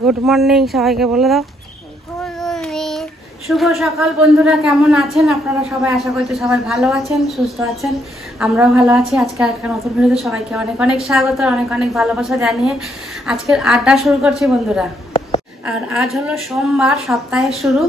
Good morning সবাইকে বলে দাও। শুভ সকাল বন্ধুরা, কেমন আছেন আপনারা সবাই? আশা করছি সবাই ভালো আছেন, সুস্থ আছেন। আমরাও ভালো আছি। আজকে একটা নতুন ভিডিওতে সবাইকে অনেক অনেক স্বাগত, অনেক অনেক ভালোবাসা জানিয়ে আজকের আড্ডা শুরু করছি বন্ধুরা। আর আজ হলো সোমবার, সপ্তাহের শুরু।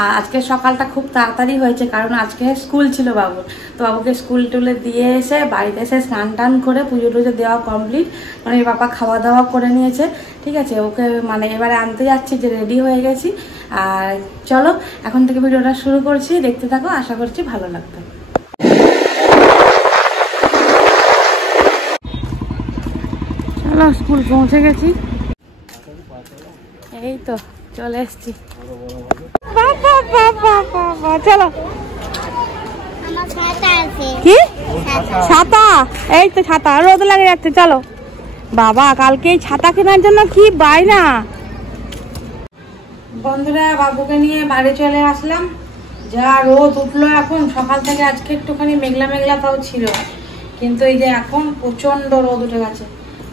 আর আজকে সকালটা খুব তাড়াতাড়ি হয়েছে, কারণ আজকে স্কুল ছিল বাবুর। তো বাবুকে স্কুল টুলে দিয়ে এসে বাড়িতে এসে স্নান টান করে পুজো টুজো দেওয়া কমপ্লিট। মানে বাবা খাওয়া দাওয়া করে নিয়েছে, ঠিক আছে। ওকে মানে এবারে আনতে যাচ্ছি, যে রেডি হয়ে গেছি। আর চলো এখন থেকে ভিডিওটা শুরু করছি, দেখতে থাকো, আশা করছি ভালো লাগবে। চলো স্কুল পৌঁছে গেছি, এই তো চলে এসছি। চলো কি ছাতা? এই তো ছাতা, রোদ লাগে যাচ্ছে। চলো বাবা, কালকে এই ছাতা কেনার জন্য কি বায়না। বন্ধুরা বাবুকে নিয়ে বাড়ি চলে আসলাম। যা রোদ উঠলো এখন, সকাল থেকে আজকে একটুখানি মেঘলা মেঘলা তাও ছিল, কিন্তু এই যে এখন প্রচন্ড রোদ উঠে গেছে।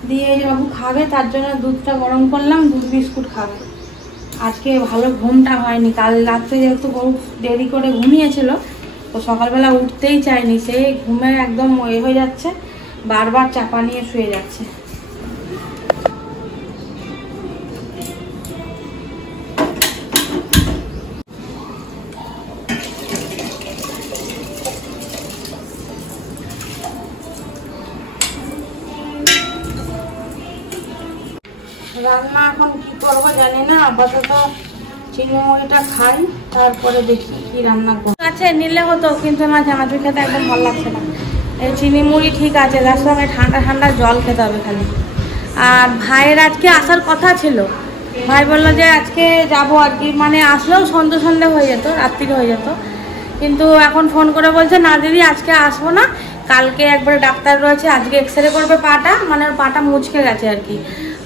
দিয়ে এই যে বাবু খাবে, তার জন্য দুধটা গরম করলাম, দুধ বিস্কুট খাবে। আজকে ভালো ঘুমটা হয়নি, কাল রাত্রে যেহেতু দেরি করে ঘুমিয়েছিল, তো সকালবেলা উঠতেই চায়নি। সেই ঘুমে একদম হয়ে যাচ্ছে, বারবার চাপা নিয়ে শুয়ে যাচ্ছে। রান্না এখন কি করবো জানি না, আপাতত চিংড়ি মুড়িটা খাই, তারপরে দেখি কি রান্না করবো। আছে নিলে হতো, কিন্তু না, চানাচুর খেতে একদম ভালো লাগছে না। এই চিংড়ি মুড়ি ঠিক আছে, তার সঙ্গে ঠান্ডা ঠান্ডা জল খেতে হবে খালি। আর ভাইয়ের আজকে আসার কথা ছিল, ভাই বললো যে আজকে যাবো আর কি, মানে আসলেও সন্ধ্যে সন্ধ্যে হয়ে যেত, রাত্রিরে হয়ে যেত। কিন্তু এখন ফোন করে বলছে না দিদি আজকে আসবো না, কালকে একবারে ডাক্তার রয়েছে, আজকে এক্সরে করবে পাটা, মানে ওর পাটা মুচকে গেছে আর কি।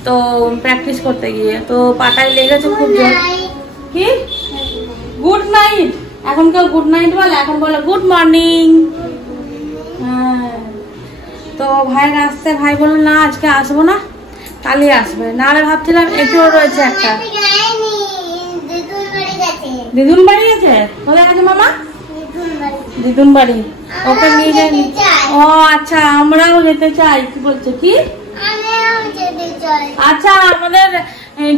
তো প্র্যাকটিস করতে গিয়ে তো পাটায় লেগেছে খুব জোর। কি গুড নাইট? এখন কেউ গুড নাইট বলে, এখন বলে গুড মর্নিং। হ্যাঁ, তো ভাইয়ের আসতে, ভাই বললো না আজকে আসবো না, কালই আসবে। নাহলে ভাবছিলাম এটিও রয়েছে একটা। দিদুন বাড়ি গেছে? কোথায় গেছে মামা? দিদুন বাড়ি। ওকে নিয়ে যাই। ও আচ্ছা, আমরাও যেতে চাই। কি বলছো? কি? আচ্ছা, আমাদের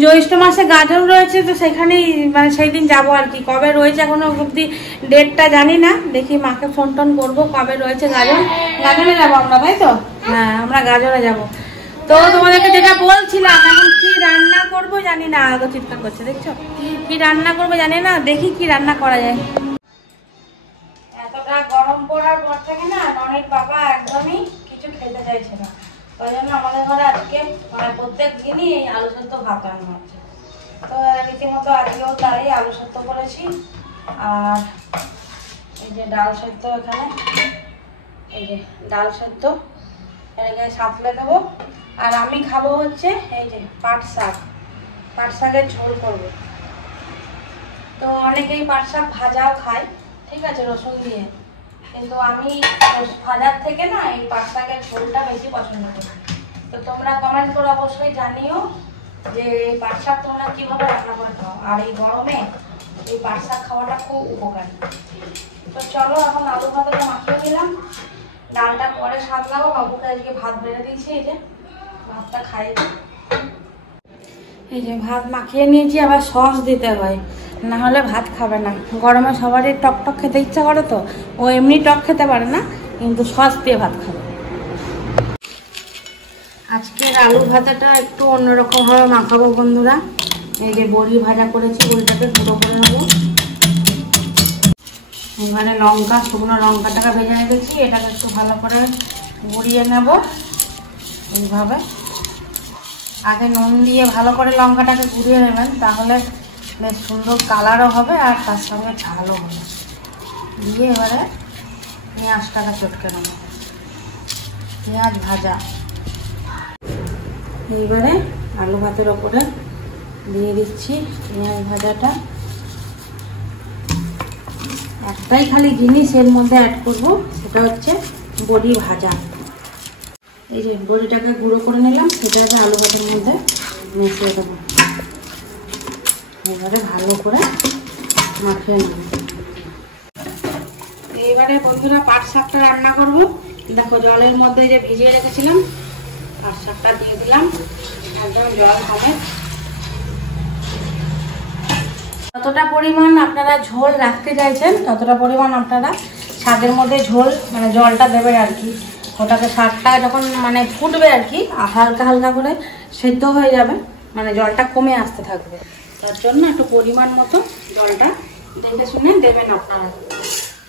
জ্যৈষ্ঠ মাসে গাজন রয়েছে, তো সেখানেই মানে সেই দিন যাবো আর কি। কবে রয়েছে এখনো অব্দি ডেটটা জানি না, দেখি মাকে ফোন টোন করবো কবে রয়েছে গাজন। গাজনে যাবো আমরা, তাই তো? হ্যাঁ, আমরা গাজনে যাবো। তো তোমাদেরকে যেটা বলছিলাম, এখন কি রান্না করবো জানি না। আগে চিৎকার করছে, দেখছো? কি রান্না করবো জানি না, দেখি কি রান্না করা যায়। এতটা গরম পড়ার পর থেকে না অনেক বাবা একদমই কিছু খেতে চাইছে না। ওই জন্য আমাদের ঘরে আজকে মানে প্রত্যেক দিনই এই আলু সেদ্ধ ভাত রান্না হচ্ছে। তো রীতিমতো আজকেও তাই আলু সেদ্ধ করেছি। আর এই যে ডাল সেদ্ধ, এখানে এই যে ডাল সেদ্ধ এটাকে সাঁতলে দেবো। আর আমি খাবো হচ্ছে এই যে পাট শাক, পাট শাকের ঝোল করবো। তো অনেকেই পাট শাক ভাজাও খায়, ঠিক আছে, রসুন দিয়ে, কিন্তু আমি ভাজার থেকে না এই পাট শাকের ঝোলটা বেশি পছন্দ করি। তো তোমরা কমেন্ট করে অবশ্যই জানিও যে এই পাট শাক তোমরা কীভাবে রান্না করে খাও, আর এই গরমে এই পাট শাক খাওয়াটা খুব উপকারী। তো চলো এখন আলু ভাতটা মাখিয়ে নিলাম, ডালটা পরে সাজলাবো। বাবুকে আজকে ভাত বেড়ে দিয়েছি, এই যে ভাতটা খাই। এই যে ভাত মাখিয়ে নিয়েছি, আবার সস দিতে হয়, না হলে ভাত খাবে না। গরমে সবারই টক টক খেতে ইচ্ছা করে, তো ও এমনি টক খেতে পারে না, কিন্তু সস দিয়ে ভাত খাবে। আজকের আলু ভাজাটা একটু অন্যরকমভাবে মাখাবো বন্ধুরা। এই যে বড়ি ভাজা করেছি, বড়িটাকে গুঁড়ো করে নেবো। এখানে লঙ্কা, শুকনো লঙ্কাটাকে ভেজে রেখেছি, এটাকে একটু ভালো করে গুঁড়িয়ে নেব এইভাবে। আগে নুন দিয়ে ভালো করে লঙ্কাটাকে গুঁড়িয়ে নেবেন, তাহলে বেশ সুন্দর কালারও হবে আর তার সঙ্গে ঝালও হবে। দিয়ে এবারে পেঁয়াজটাকে চটকে নেব, পেঁয়াজ ভাজা। এইবারে আলু ভাতের ওপরে দিয়ে দিচ্ছি পেঁয়াজ ভাজাটা। একটাই খালি জিনিস এর মধ্যে অ্যাড করব, সেটা হচ্ছে বড়ি ভাজা। এই যে বড়িটাকে গুঁড়ো করে নিলাম, সেটাকে আলু ভাতের মধ্যে মিশিয়ে দেবো। এবারে ভালো করে মাখিয়ে নেব। এবারে বন্ধুরা পাট শাকটা রান্না করব। দেখো জলের মধ্যে যে ভিজিয়ে রেখেছিলাম পাট শাকটা দিয়ে দিলাম, একদম জল হবে। যতটা পরিমাণ আপনারা ঝোল রাখতে চাইছেন ততটা পরিমাণ আপনারা শাকের মধ্যে ঝোল মানে জলটা দেবেন আর কি। ওটাকে শাকটা যখন মানে ফুটবে আর কি হালকা হালকা করে সেদ্ধ হয়ে যাবে, মানে জলটা কমে আসতে থাকবে। তার জন্য একটু পরিমাণ মতো জলটা দেখে শুনে দেবেন আপনারা,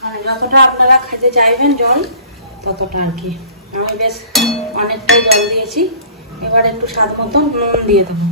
মানে যতটা আপনারা খেতে চাইবেন জল ততটা আর কি। আমি বেশ অনেকটাই জল দিয়েছি। এবার একটু স্বাদ মতো নুন দিয়ে দেবো।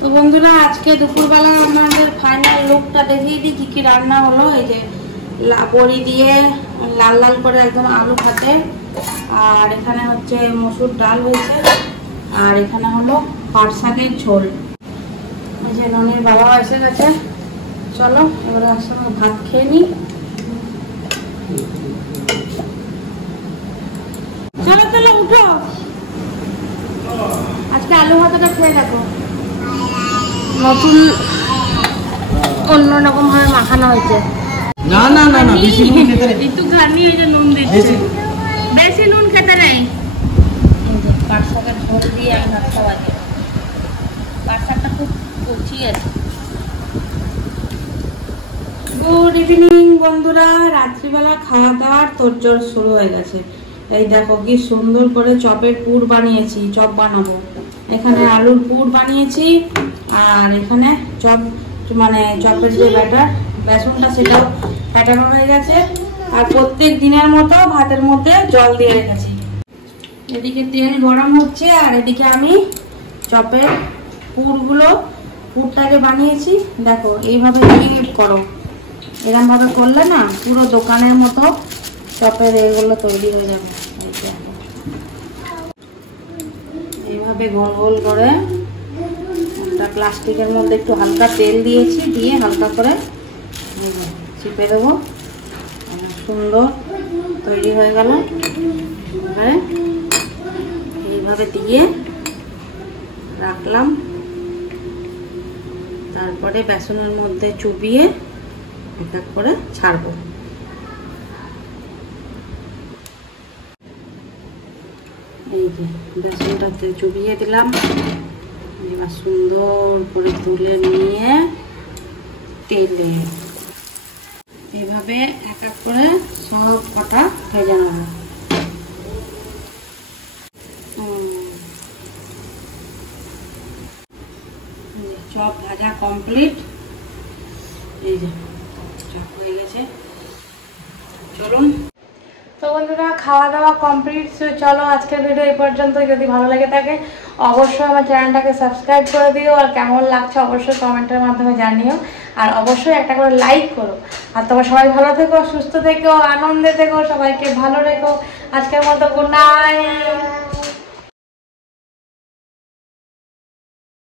তো বন্ধুরা আজকে দুপুরবেলা আমাদের ফাইনাল লুকটা দেখিয়ে দিই কি কি রান্না হলো। এই যে বড়ি দিয়ে লাল লাল করে একদম আলু ভাতে, আর এখানে হচ্ছে মসুর ডাল হয়েছে, আর এখানে হলো পাট শাকের ঝোল। এই যে ননির বাবা এসে গেছে, চলো এবারে একসঙ্গে ভাত খেয়ে নিই। চলো চলো উঠো, আজকে আলু ভাতটা খেয়ে দেখো, নতুন অন্যরকম ভাবে মাখানো হয়েছে। না না না না বেশি নুন খেতে নেই, একটু ঘানি হয়ে যে নুন দিচ্ছি, বেশি নুন খেতে নেই। এই যে পাট শাকের ঝোল দিয়ে আমি ভাত খাওয়া যায়। পাট শাকটা খুব কচি আছে। গুড ইভিনিং বন্ধুরা, রাত্রিবেলা খাওয়া দাওয়ার তোড়জোড় শুরু হয়ে গেছে। এই দেখো কি সুন্দর করে চপের পুর বানিয়েছি, চপ বানাবো। এখানে আলুর পুর বানিয়েছি, আর এখানে চপ মানে চপের যে ব্যাটার বেসনটা সেটাও প্যাটানো হয়ে গেছে। আর প্রত্যেক দিনের মতো ভাতের মধ্যে জল দিয়ে রেখেছি। এদিকে তেল গরম হচ্ছে, আর এদিকে আমি চপের পুরটাকে বানিয়েছি। দেখো এইভাবে করো, এরকম ভাবে করলে না পুরো দোকানের মতো চপের এগুলো তৈরি হয়ে যাবে। এইভাবে গোল গোল করে একটা প্লাস্টিকের মধ্যে একটু হালকা তেল দিয়েছি, দিয়ে হালকা করে চিপে দেবো। সুন্দর তৈরি হয়ে গেল। এইভাবে দিয়ে রাখলাম, তারপরে বেসনের মধ্যে চুবিয়ে এক এক করে ছাড়বো। এই যে বেসনটাতে চুবিয়ে দিলাম, এবার সুন্দর করে তুলে নিয়ে তেলে এভাবে এক এক করে সব কটা ভেজে নেব। চপ ভাজা কমপ্লিট। এই যে চপ হয়ে গেছে, চলুন। তো বন্ধুরা খাওয়া দাওয়া কমপ্লিট। চলো আজকের ভিডিও এই পর্যন্ত। যদি ভালো লেগে থাকে অবশ্যই আমার চ্যানেলটাকে সাবস্ক্রাইব করে দিও, আর কেমন লাগছে অবশ্যই কমেন্টের মাধ্যমে জানিও, আর অবশ্যই একটা করে লাইক করো। আর তোমরা সবাই ভালো থেকো, সুস্থ থেকো, আনন্দে থেকো, সবাইকে ভালো রেখো। আজকের মতো গুড নাইট।